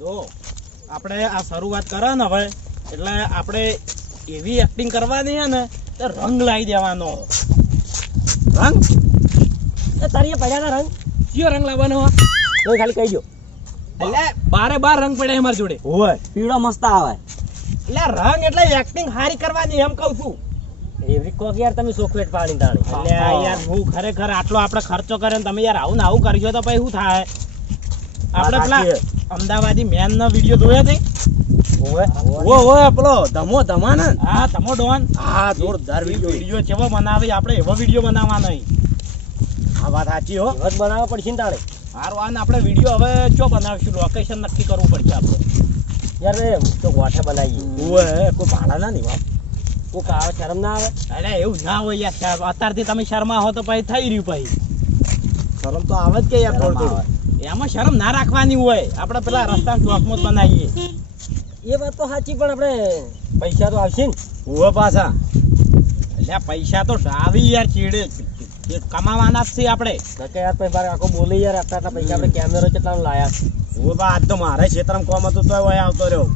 જો આપણે આ શરૂઆત કરે ને હવે એટલે આપણે એવી એક્ટિંગ કરવાની છે ને તો રંગ લાવી દેવાનો. રંગ? એ તારી પડ્યા રંગ. કયો રંગ લાવવાનો હોય? તો ખાલી કહી દો એટલે બારે બાર રંગ પડે અમારી જોડે. હોય. પીળો મસ્ત આવે. એટલે રંગ એટલે એક્ટિંગ સારી કરવાની એમ કહું છું. એવી કોક યાર તમે સોકવેટ પાડી તાણી. એટલે યાર હું ખરેખર આટલો આપણે ખર્ચો કરે ને તમે યાર આવું ને આવું કરજો તો પછી શું થાય? આપણે પેલા અમદાવાદી મેન નો વીડિયો જોયો છે? ઓવે ઓ ઓ પેલો ધમો ધમાન હા ધમો ડોન હા જોરદાર વીડિયો કેવો બનાવે આપણે એવો વીડિયો બનાવવાનો આ વાત સાચી હો. જ બનાવવા પડશે ને તારે હારું આને આપણે વીડિયો હવે ચો બનાવીશું? લોકેશન નક્કી કરવું પડશે આપણે. યાર એ તો ગોઠે બનાવીએ. ઓએ કોઈ ભાડા ના નહીં કોઈ આવે શરમ ના આવે? અરે એવું ના હોય યાર અત્યારથી તમે શર્મા હો તો પછી થઈ રહ્યું પછી. શરમ તો આવે જ કે યાર થોડું થોડું. એમાં શરમ ના રાખવાની હોય. આપણે પેલા રસ્તા ચોકમત બનાવીએ. એ વાત તો સાચી પણ આપણે પૈસા તો આવશે ને. હોવે પાછા. એટલે પૈસા તો આવી યાર ચીડે. કમાવાના જ છે આપણે. નકે યાર પછી મારે આખો બોલી યાર આટલા આટલા પૈસા આપણે કેમેરો કેટલા લાયા હોવે બા આજ તો મારે ખેતરમાં કોમ હતું તો હોય આવતો રહ્યો.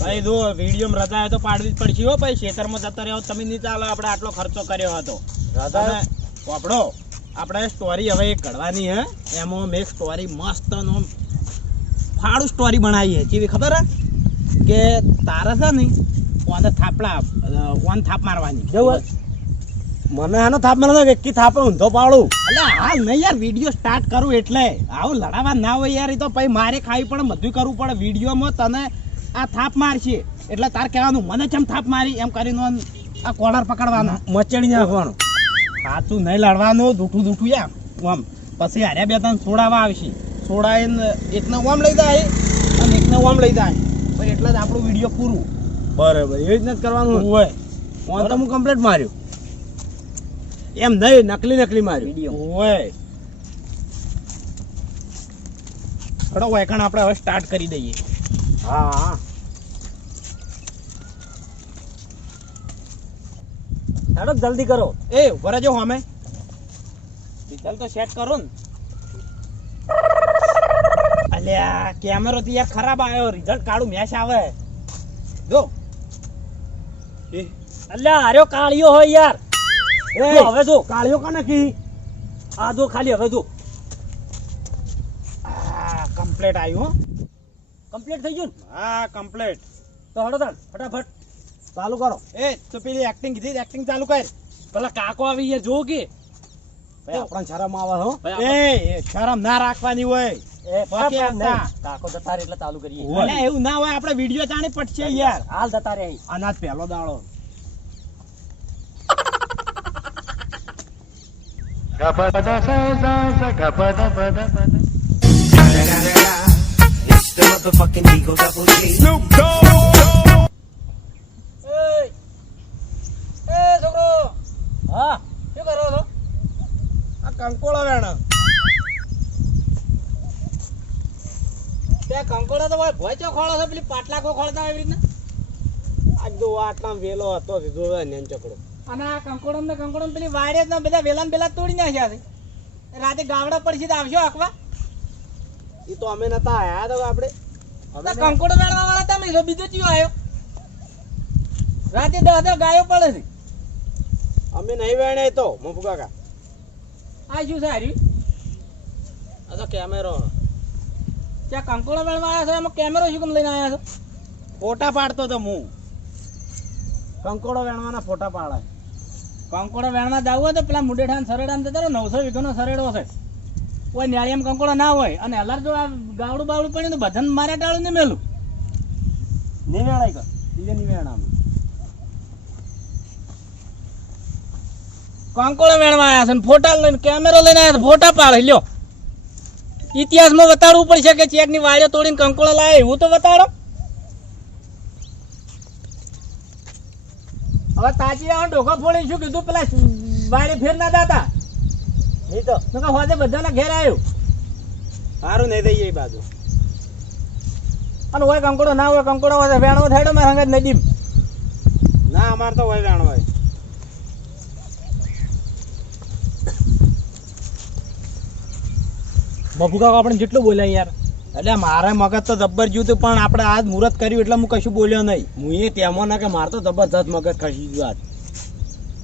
ભાઈ જો વીડિયો રજા હોય તો પાડવી જ પડશે હો ભાઈ. ખેતરમાં જતો રહ્યો તમે નહીં ચાલો આપણે આટલો ખર્ચો કર્યો હતો. રજા પોપડો આપણે સ્ટોરી હવે ઘડવાની હે. એમાં મેં સ્ટોરી મસ્ત નો ફાળું સ્ટોરી બનાવી છે કેવી ખબર હે? કે તારે છે ને ઓને થાપડા ઓન થાપ મારવાની. જવું મને આનો થાપ મને વ્યક્તિ થાપે ઊંધો પાડું. એટલે હાલ નહીં યાર વીડિયો સ્ટાર્ટ કરું એટલે. આવું લડાવા ના હોય યાર એ તો પછી મારે ખાવી પડે બધું કરવું પડે. વિડીયોમાં તને આ થાપ મારશે. એટલે તાર કહેવાનું મને ચમ થાપ મારી? એમ કરીને આ કોલર પકડવાના. મચડી નાખવાનું. સાચું નહીં લડવાનું દૂઠું દૂઠું યા આમ પછી હાર્યા બે ત્રણ છોડાવા આવશે. છોડાઈને એકને ઓમ લઈ જાય અને એકને ઓમ લઈ જાય. પણ એટલે જ આપણું વીડિયો પૂરું. બરાબર એવી રીતના જ કરવાનું હોય. ફોન તો હું કમ્પ્લેટ માર્યું. એમ નહીં નકલી નકલી માર્યું. હોય. થોડો વાયકણ આપણે હવે સ્ટાર્ટ કરી દઈએ. હા હા. હેડો જલ્દી કરો. એ ઊભા રહેજો અમે ડિટેલ તો સેટ કરો ને. અલ્યા કેમેરો થી યાર ખરાબ આવ્યો. રિઝલ્ટ કાળું મેચ આવે. જો. એ. અલ્યા આર્યો કાળિયો હોય યાર. જો હવે જો. કાળિયો કા કી? આ જો ખાલી હવે જો. કમ્પ્લેટ આવ્યું કમ્પ્લેટ થઈ ગયું હા કમ્પ્લેટ તો હડો તાણ ફટાફટ. ચાલુ કરો. એ તો પેલી એક્ટિંગ કીધી એક્ટિંગ ચાલુ કર. પેલા કાકો આવી યાર જો કે. ભાઈ આપણને શરમ આવે હો. એ શરમ ના રાખવાની હોય. કાકો જતા એટલે ચાલુ કરીએ. એવું ના હોય આપણે વીડિયો જાણે પટશે યાર. હાલ જતા રહે. અનાજ પહેલો દાડો. હા શું કરો છો આ કંકોળો વેણ. તે કંકોળો તો ભાઈ ભોય ચો ખોળો છે પેલી પાટલા કો ખોળતા આવી એવી રીતના? આજ જો આટલા વેલો હતો જો ને ચકડો. અને આ કંકોડો ને કંકોડો પેલી વાડે જ બધા વેલા ને પેલા તોડી નાખ્યા છે. રાતે ગાવડા પડશે તો આવશો આખવા. એ તો અમે નતા આયા તો આપણે કંકોડો વેળવા વાળા તમે છો બીજો ચિયો આવ્યો રાતે દહ દહ ગાયો પડે છે. અમે નહીં વેણે તો મફુ કાકા. આ શું છે આ તો કેમેરો. ત્યાં કંકોડો વેણવા આવ્યા છો? એમાં કેમેરો શું કેમ લઈને આવ્યા છો? ફોટા પાડતો તો હું. કંકોડો વેણવાના ફોટા પાડે. કંકોડો વેણવા જવું હોય તો પેલા મુડેઠાન સરેડામ જતા રહો. નવસો વીઘાનો સરેડો છે. કોઈ ન્યાળીમાં કંકોડો ના હોય. અને અલાર જો આ ગાવડું બાવડું પડ્યું તો ભજન મારે ટાળું નહીં મેલું. નહીં વેણાય કર બીજે નહીં વેણામાં કંકોળો મેળવા આવ્યા છે અને ફોટા લઈને કેમેરો લઈને આવ્યા છે ફોટા પાડે લ્યો. ઇતિહાસમાં બતાડવું પડશે કે ચેકની વાળીઓ તોડીને કંકોળો લાવે એવું તો બતાડો હવે તાજી આવો ડોકો ફોડી શું કીધું પેલા વાળી ફેર ના દાતા? એ તો. તો કે હોજે બધાના ઘેર આવ્યું સારું નહીં દઈએ એ બાજુ. અને હોય કંકોડો ના હોય કંકોડો હોય વેણો થાય મારા હંગાત નદીમ. ના અમાર તો હોય વેણો હોય બબુ કાકા આપણે જેટલું બોલ્યા યાર. એટલે મારે મગજ તો જબ્બર જ્યું હતું પણ આપણે આજ મુહૂર્ત કર્યું એટલે હું કશું બોલ્યો નહીં. હું એ તેમાં ના કે મારે તો જબરજસ્ત મગજ ખસી ગયું આજ.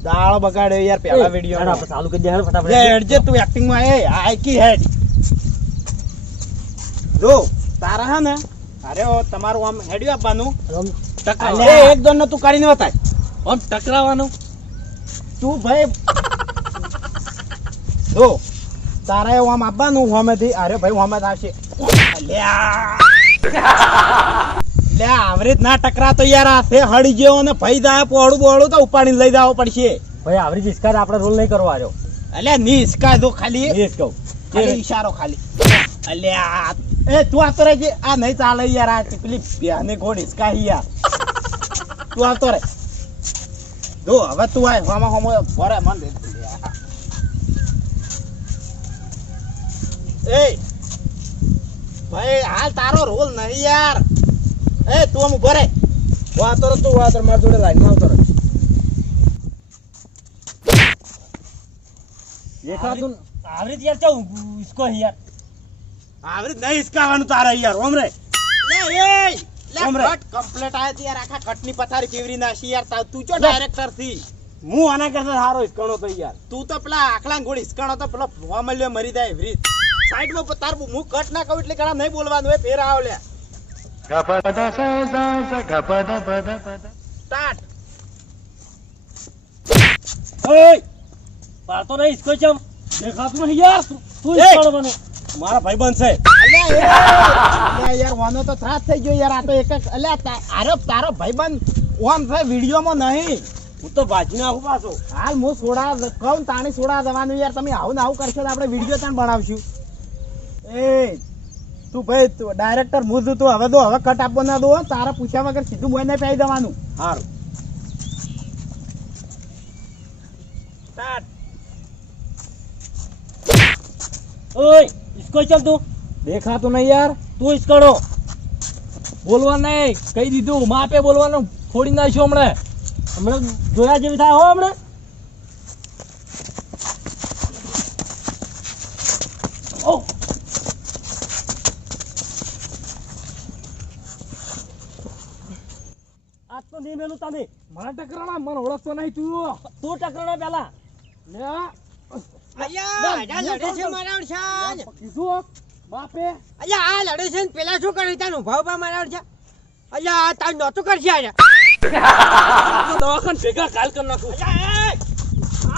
દાળ બગાડ્યો યાર પહેલા વીડિયો ચાલુ કરી દે ફટાફટ. હેડ જે તું એક્ટિંગમાં. એ આઈકી હેડ. જો તારા હા ને અરે તમારું આમ હેડ્યું આપવાનું. અલ્યા. એક દોન તું કરીને બતાય. આમ ટકરાવાનું તું ભાઈ જો તારે આમ આપવાનું હોમેથી? અરે ભાઈ હોમે થશે લે આવરીત ના ટકરા તો યાર આ છે હળી અને ને ભાઈ જાય પોળું બોળું તો ઉપાડીને લઈ જાવ પડશે. ભાઈ આવરી જીસ્કાર આપણે રોલ નહીં કરવા રહ્યો અલ્યા ની હિસકા દો ખાલી. જ કહું ખાલી ઈશારો ખાલી. અલ્યા એ તું આવતો રહેજે આ નહીં ચાલે યાર આ પેલી બેહને ગોળ હિસકા યાર. તું આવતો રહે જો હવે તું આય હોમા હોમો ભરે મન એ ભાઈ હાલ તારો રોલ નહીં યાર. એ તું આમ ઊભો રહે વાતો તું વાતર મારા મારી જોડે લાઈનમાં આવતો રે. દેખાતું આવરી યાર ચા ઇસકો યાર. આવરી નહીં ઇસકાવાનું તારે યાર ઓમ રે. લે એ રે. કટ કમ્પ્લીટ આયા છે યાર આખા કટની પથારી કેવરી યાર તું ચો ડાયરેક્ટરથી? હું આના કરતા સારો હિસકાણો તો યાર. તું તો પેલા આખલા ગોળ હિસકાણો તો પેલો ફોમલ્યો મરી જાય સાઈડમાં તાર મુખ કટ ના કહું એટલે ઘણા નહીં બોલવાનું હોય ફેર આવ લે પાડતો નહીં ઇસકો ચમ. દેખાતું નહીં યાર. તું ઇસકો મને. મારા ભાઈબંધ બનશે યાર વાનો તો ત્રાસ થઈ ગયો યાર. આ તો એક જ અલ્યા આરો તારો બન ઓમ થાય વિડીયોમાં નહીં. હું તો ભાજીને આવું પાછો. હાલ હું સોડા કહું તાણી સોડા દવાનું યાર. તમે આવું ને આવું કરશો તો આપણે વીડિયો ત્યાં બનાવશું. એ તું ભાઈ ડાયરેક્ટર હું છું તું હવે તો હવે કટ આપવો ના દો તારા પૂછ્યા વગર સીધું બોયને પાઈ દેવાનું સારું સ્ટાર્ટ ઓય ઇસકો ચલ તું. દેખાતું નહીં યાર. તું ઇસકડો બોલવા નહીં. કહી દીધું. માપે બોલવાનું. ખોડી નાખ્યો હમણાં. હમણાં જોયા જેવી થાય હો હમણાં. નહીં મેલું તને. મારા ટકરાણા મને ઓળખતો નહીં તું. તું ટકરાનો પેલા. લે. અલ્યા આ લડે છે મારા ઓળખાણ. કીધું બાપે. અલ્યા આ લડે છે ને પેલા શું કર્યું તાનું? ભાવ બા મારા ઓળખાણ? અલ્યા આ તાર નહોતું કરશે આ દવાખાને ભેગા કાલ કરી નાખું.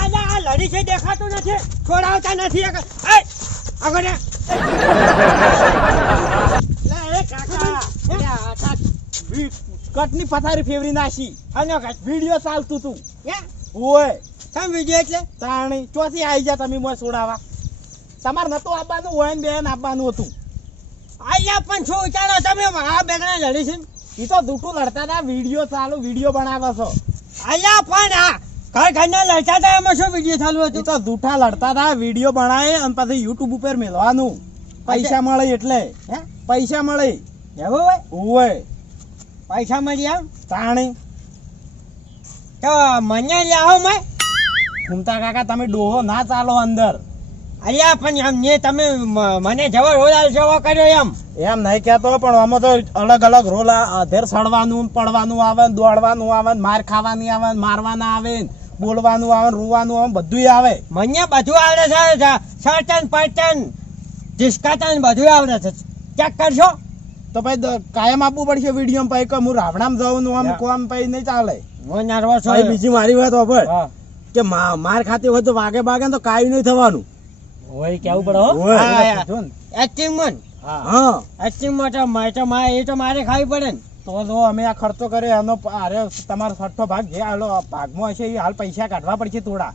અલ્યા, આ લડી છે દેખાતું નથી. છોડાવતા નથી. આગળ. એ! આગળ કાકા. કટની પથારી ફેવરી નાખી. અને. વીડિયો ચાલતું તું? ઓય. કેમ વિજય એટલે? તાણી ચોથી આવી જા તમે મોય છોડાવા તમારે નતું આપવાનું હોય ને બેન આપવાનું હતું. અહીંયા પણ શું ચાલો તમે? આ બેગડા લડી છે? ઈ તો દૂટું લડતા હતા વીડિયો ચાલુ વીડિયો બનાવો છો. અહીંયા પણ આ ઘર ઘરના લડતા હતા એમાં શું વીડિયો ચાલુ હતું? તો દૂઠા લડતા હતા વીડિયો બનાવે અને પછી યુટ્યુબ ઉપર મેળવાનું પૈસા મળે એટલે. હે? પૈસા મળે. એવું હોય? ઓય. પૈસા મળી આવ તાણી. મને લાવો મેં. ઘૂમતા કાકા તમે ડોહો ના ચાલો અંદર. અલ્યા પણ એમ ને તમે મને જવો રોલ જવો કર્યો એમ. એમ નહીં કહેતો પણ આમાં તો અલગ અલગ રોલ અધેર સડવાનું પડવાનું આવે દોડવાનું આવે ને માર ખાવાની આવે ને મારવાના આવે ને બોલવાનું આવે રૂવાનું આવે બધું બધુંય આવે. મને બધું આવડે છે સર્ટન પર્ટન ડિસ્કટન બધું આવડે છે. ચેક કરશો તો ભાઈ કાયમ આપવું પડશે વીડિયો પછી કે હું રાવણામ જાઉં આમ કોમ પછી નહીં ચાલે. હું નર્વસ ભાઈ બીજી મારી વાત હોભળ. કે માર ખાતી હોય તો વાગે બાગે તો કાંઈ નહીં થવાનું. હોય કેવું પડે હો? ઓય. હા, હા. હા. એચિવમેન્ટ મારે એ તો મારે ખાવી પડે ને. તો જો અમે આ ખર્ચો કર્યો એનો અરે તમારો છઠ્ઠો ભાગ જે હાલો ભાગમાં હશે એ હાલ પૈસા કાઢવા પડશે થોડા.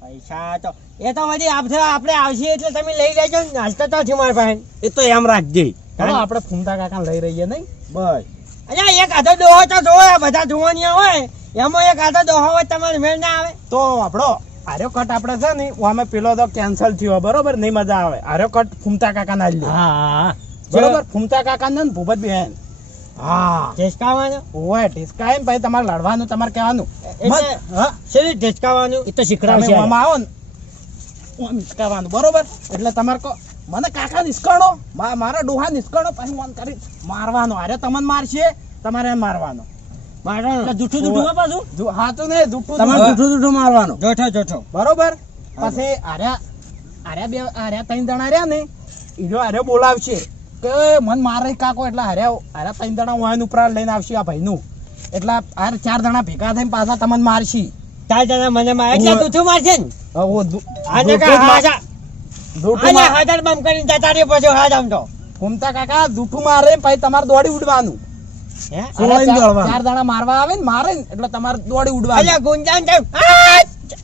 પૈસા તો એ તો આપણે આપણે આવશે એટલે તમે લઈ લેજો ને. હાલતા તો છે મારી પાસે. એ તો એમ રાખજે. ચાલો આપણે ફૂમતા કાકા લઈ રહીએ નહીં? બસ. અલ્યા એક આધો ડોહો તો જોવે બધા જોવાનિયા હોય. એમાં એક આધો ડોહો હોય તમારે મેળ ના આવે. તો આપણો આર્યો કટ આપણે છે ને આમે પેલો તો કેન્સલ થયો બરોબર? નહીં મજા આવે. આર્યો કટ ફૂમતા કાકા ના હા. બરોબર? ફૂમતા કાકા ને ભૂપત બેન. હા. ઢેસકાવાનું? ઓય ટેસ્કાય ભાઈ પછી તમારે લડવાનું તમારે કહેવાનું. એટલે શેરી ટેસ્કાવાનું એ તો શીખડાવશે આમાં આવો ને. ઓમ ટેસ્કાવાનું બરોબર? એટલે તમારે કો મને કાકા નિષ્કણો મારા ડોહા નિષ્કણો પછી મન કરી મારવાનો અરે તમને મારશે? તમારે મારવાનો. એટલે જૂઠું જૂઠું પાછું? જો હાચું નહીં જૂઠું તમારે તમારે જૂઠું જૂઠું મારવાનું. જોઠો જોઠો બરોબર? પછી આર્યા આર્યા બે આર્યા ત્રણ જણા રહ્યા ને ઈજો આર્યો બોલાવશે કે મન મારે કાકો. એટલે હાર્યા આર્યા ત્રણ જણા વાયન ઉપરા લઈને આવશે આ ભાઈનું. એટલે આ ચાર જણા ભેગા થઈને પાછા તમને મારશી. ચાર જણા મને મારે જૂઠું મારશે ને? હાજર બમ કરીને જતા રહ્યો પછી હાજ આમ તો. ઘૂમતા કાકા દુઠું મારે પછી તમારે દોડી ઉડવાનું. ચાર ચાર મારવા આવે ને મારે એટલે તમારે દોડી ઉડવાનું. અલ્યા ગુંજાન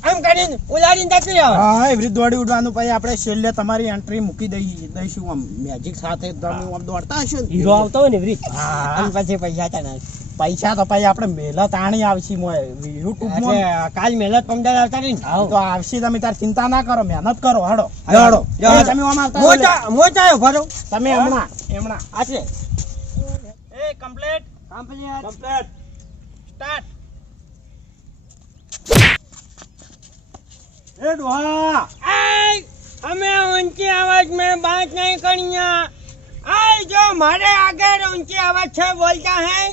આમ કરીને ઉલાડીને જતું રહેવાનું. હા એવી દોડી ઉડવાનું. પછી આપણે છેલ્લે તમારી એન્ટ્રી મૂકી દઈ દઈશું આમ. મેજિક સાથે તમે આમ દોડતા હશો હીરો આવતો હોય ને એવી હા. પછી પૈસા તને પૈસા તો પછી આપણે મહેનત આણી આવશે યુટ્યુબમાં કાલ મહેનત પમદાર આવતા નહીં તો આવશે તમે તાર ચિંતા ના કરો મહેનત કરો હડો. હડો તમે આવતા મોચાયો ભરો તમે હમણાં હમણાં. આ એ કમ્પ્લીટ. કમ્પ્લીટ. કમ્પ્લીટ. સ્ટાર્ટ. એ ડોહા. આય અમે ઊંચી આવાજ મેં બાત નહીં કરીયા આય જો મારે આગળ ઊંચી આવાજ છે બોલતા હૈ?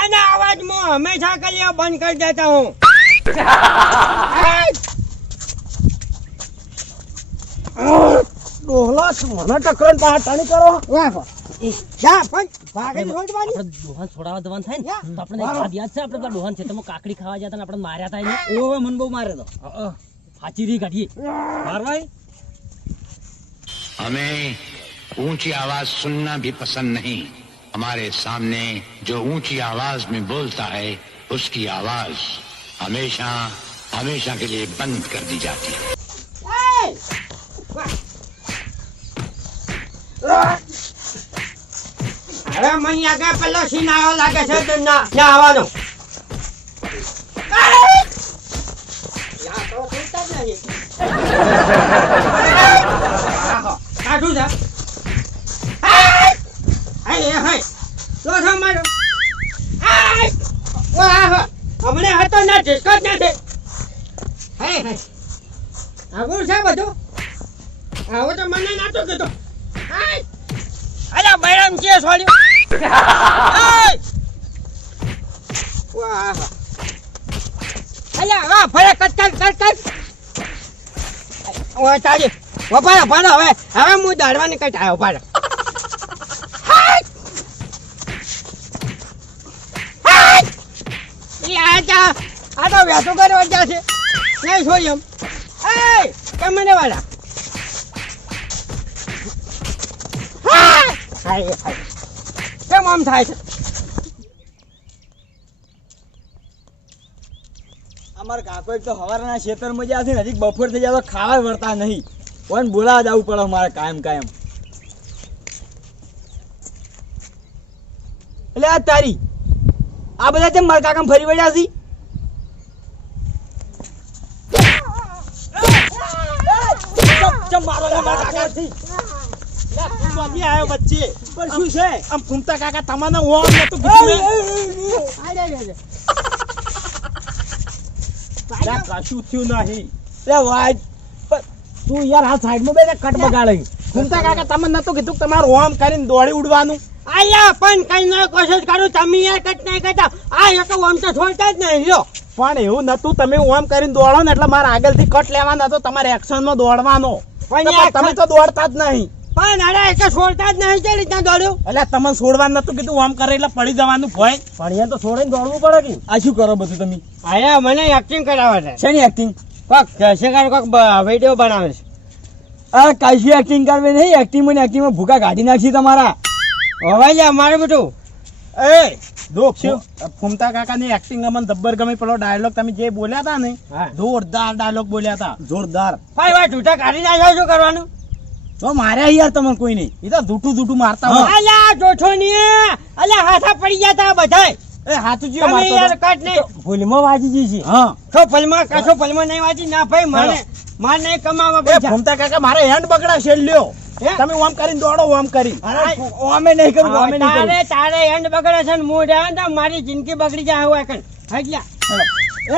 આના અવાજ હું હંમેશા કર્યો બંધ કરી દેતા હું. ડોહલા મને ટકરણ બહાર ટાણી કરો. કાકડી ખાવા જતા ને આપણે માર્યા હતા ને. મન બહુ મારે તો. હાચી રી અમે ઊંચી આવાજ સુનના ભી પસંદ નહીં. हमारे सामने जो ऊंची आवाज में बोलता है उसकी आवाज हमेशा हमेशा के लिए बंद कर दी जाती है હવે મને આગળ પેલો સિનારો લાગે છે તો ના ના આવવાનો કાઢું છે હાય હાય. લોઠો મારો. હમણે હતો ના ઢીસકો જ હાય હાય. આવું છે બધું? આવું તો મને નાતો કીધું. હાય. અલા બૈરામ છે હાય. વાહ અલ્યા હા ભલે કટ કટ ઓ, તારી. વપારા ભાડો હવે. હવે હું દાડવાની કટ આવ્યો ભાડો આ તો વ્યાસો કરવા ગયા છે. નહીં છોડી એમ એ કમને વાળા કેમ આમ થાય છે? અમાર કાકો એક તો હવારના ખેતરમાં જ્યાં છે નજીક બપોર થઈ જાય તો ખાવા વળતા નહીં. કોણ બોલાવા જવું પડે અમારે કાયમ કાયમ. એટલે આ તારી, આ બધા તેમ મારા કાકા ફરી વળ્યા છે? ચમ મારવાના મારા કાકાથી. ક્યાંથી આવ્યો વચ્ચે. પણ શું છે? આમ ઘૂમતા કાકા તમારે નતું કીધું મેં? કશું થયું નહીં. એટલે વાજ. તું યાર આ સાઈડમાં બેસે કટ બગાડે. ઘૂમતા કાકા તમને નતું કીધું કે તમારે ઓમ કરીને દોડી ઉડવાનું? આયા પણ કઈ નો કોશિશ કરું. તમે યાર કટ નહીં કરતા. આ એક ઓમ તો છોડતા જ નહીં લ્યો. પણ એવું નતું તમે ઓમ કરીને દોડો ને એટલે મારે આગળથી કટ લેવાનો હતો તમારે એક્શનમાં દોડવાનો. તો તમે તો દોડતા જ નહીં. પણ અરે એક છોડતા જ નહીં. કેવી રીતના દોડ્યું? એટલે તમે છોડવાનું નતું કીધું આમ કરે એટલે પડી જવાનું ભય. પણ તો છોડીને દોડવું પડે કે? આ શું કરો બધું તમે? આયા મને એક્ટિંગ કરાવે છે. શેની એક્ટિંગ કોક શેખાર કોક વીડિયો બનાવે છે. આ કાશી એક્ટિંગ કરવી નહીં. એક્ટિંગ મને એક્ટિંગમાં ભૂકા કાઢી નાખી તમારા. હવે જા મારે બધું. એ દોખ કાકા ની એક્ટિંગ અમને જબ્બર ગમે પેલો ડાયલોગ તમે જે બોલ્યા હતા ને જોરદાર ડાયલોગ બોલ્યા હતા. જોરદાર. ભાઈ ભાઈ ઢૂંઢા કાઢી નાખ્યો શું કરવાનું? તો માર્યા યાર તમને કોઈ નહીં એ તો જૂઠું જૂઠું મારતા હોય. અલ્યા જોઠો ની અલ્યા હાથા પડી ગયા તા બધાય. એ હાથું જીઓ મારતો યાર. કટ નહીં ભૂલમાં વાજી છે હા. છો પલમાં કાશો પલમાં નહીં વાંચી ના ભાઈ મારે મારે નહીં કમાવા પૈસા ફૂમતા કાકા મારે હેન્ડ બગડા લ્યો? તમે ઓમ કરીને દોડો ઓમ કરી ઓમે નહીં કરું ઓમે નહીં કરું. તારે તારે હેન્ડ બગડે છે ને હું રહ્યા તો મારી જિંદગી બગડી જાય હોય કણ હટલ્યા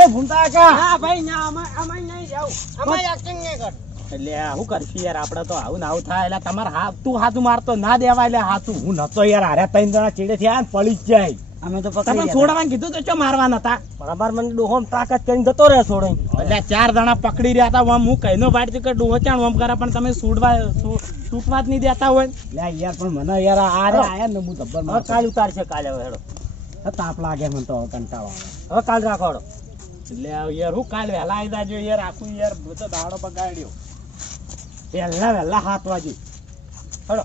એ ભમતા કાકા. હા ભાઈ ના અમાર અમાર નહીં જાવ અમાર એક્ટિંગ નહીં કર. એટલે હું કરશું યાર આપણે તો આવું ને આવું થાય. એટલે તમારે હાથ તું હાથું મારતો ના દેવાય એટલે હાથું હું નતો યાર હારે ત્રણ જણા ચીડે થયા પડી જ જાય. અમે તો પકડી છોડવાનું કીધું તો ચો મારવાના હતા. બરાબર મને ડોહોમ તાકાત કરીને જતો રહે છોડે એટલે ચાર જણા પકડી રહ્યા હતા આમ હું કહીનો પાડતી કે ડોહો ચાણ ઓમ કરે પણ તમે છૂટવા છૂટવા જ નહીં દેતા હોય લે યાર પણ મને યાર આ રે આયા ને હું જબ્બર હવે કાલ ઉતારશે કાલે હવે હેડો. તાપ લાગે મને તો કંટાળો હવે કાલ રાખો હેડો. એટલે યાર હું કાલ વહેલા આવી જાજો યાર આખું યાર બધો દાડો બગાડ્યો. વહેલા વહેલા હાથ વાગે હળો